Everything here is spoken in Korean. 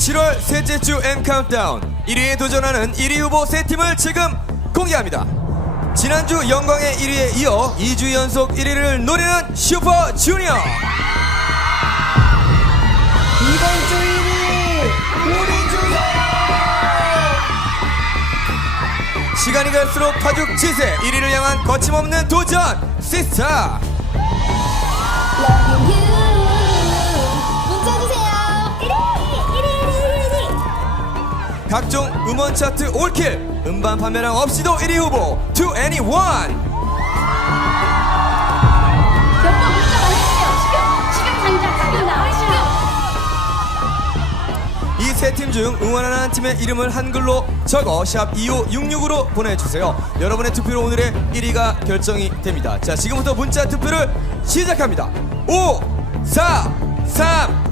7월 셋째 주 M 카운트다운 1위에 도전하는 1위 후보 세 팀을 지금 공개합니다. 지난주 영광의 1위에 이어 2주 연속 1위를 노리는 슈퍼 주니어. 이번 주 1위 우리 주세요 시간이 갈수록 파죽 지세 1위를 향한 거침없는 도전 시스타. 각종 음원 차트 올킬 음반 판매량 없이도 1위 후보 To Anyone 몇번 문자 많이 주세요. 지금, 지금 당장, 지금 나와, 지금. 이 세 팀 중 응원하는 팀의 이름을 한글로 적어 샵 2566으로 보내주세요 여러분의 투표로 오늘의 1위가 결정이 됩니다 자 지금부터 문자 투표를 시작합니다 5 4 3